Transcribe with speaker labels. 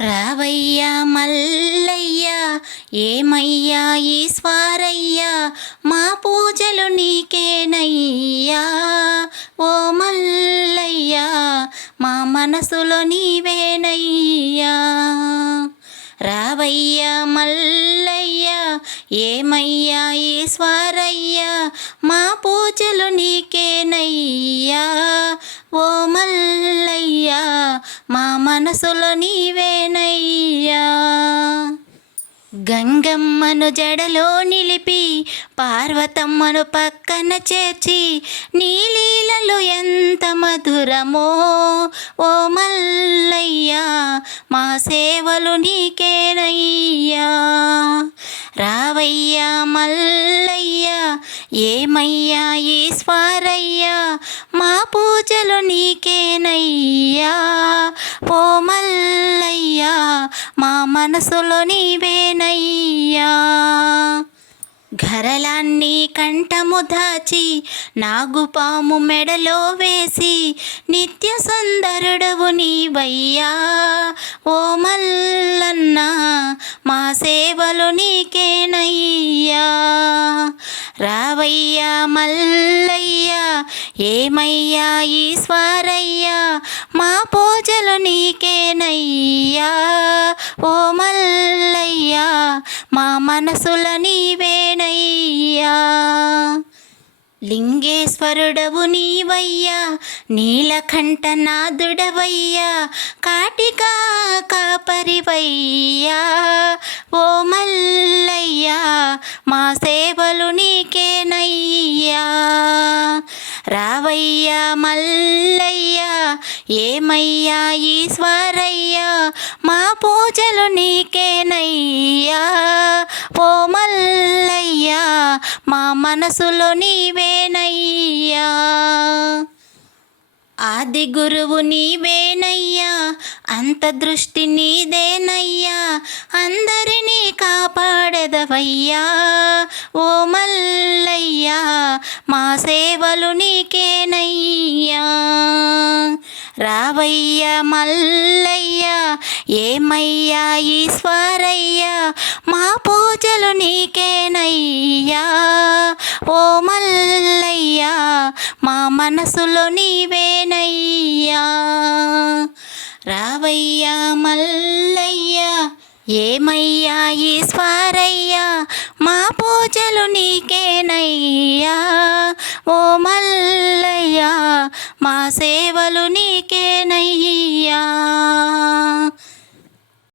Speaker 1: రావయ్యా మల్లయ్యా ఏమయ్యా ఈశ్వరయ్యా మా పూజలు నీకేనయ్యా? ఓ మల్లయ్యా మా మనసులో నీవేనయ్యా? రావయ్యా మల్లయ్యా ఏమయ్యా ఈశ్వరయ్యా మా పూజలు నీకేనయ్యా? మా మనసులో నీవేనయ్యా. గంగమ్మను జడలో నిలిపి పార్వతమ్మను పక్కన చేర్చి నీలీలలు ఎంత మధురమో ఓ మల్లయ్యా మా సేవలు నీకేనయ్యా. రావయ్యా మల్లయ్యా ఏమయ్యా ఈశ్వరయ్యా. పూజలు నీకేనయ్యా. ఓ మల్లయ్యా మా మనసులో నీవేనయ్యా. ఘరలాన్ని కంఠము దాచి నాగుపాము మెడలో వేసి నిత్య సుందరుడవు నీవయ్యా. ఓ మల్లన్నా మా సేవలు నీకేనయ్యా. రావయ్యా మల్లయ్యా ఏమయ్యా ఈశ్వరయ్యా మా పూజలు నీకేనయ్యా. ఓ మల్లయ్యా మా మనసుల నీవేనయ్యా. లింగేశ్వరుడవు నీవయ్యా నీలకంఠనాథుడవయ్యా కాటికా కాపరివయ్యా. ఓ మల్లయ్యా మా సేవలు నీ రావయ్యా మల్లయ్యా ఏమయ్యా ఈశ్వరయ్యా మా పూజలు నీకేనయ్యా. ఓ మల్లయ్యా మా మనసులో నీవేనయ్యా. ఆది గురువు నీవేనయ్యా అంత దృష్టి నీదేనయ్యా. అందరినీ కాపాడదవయ్యా. ఓ మల్ల మా సేవలు నీకేనయ్యా. రావయ్య మల్లయ్య ఏమయ్యా ఈశ్వరయ్య మా పూజలు నీకేనయ్యా. ఓ మల్లయ్య మా మనసులో నీవేనయ్యా. రావయ్య మల్లయ్య ఏమయ్యా ఈశ్వరయ్య మా పూజలు నీకే ఓ మల్లయ్యా మా సేవలు నీకేనయ్యా.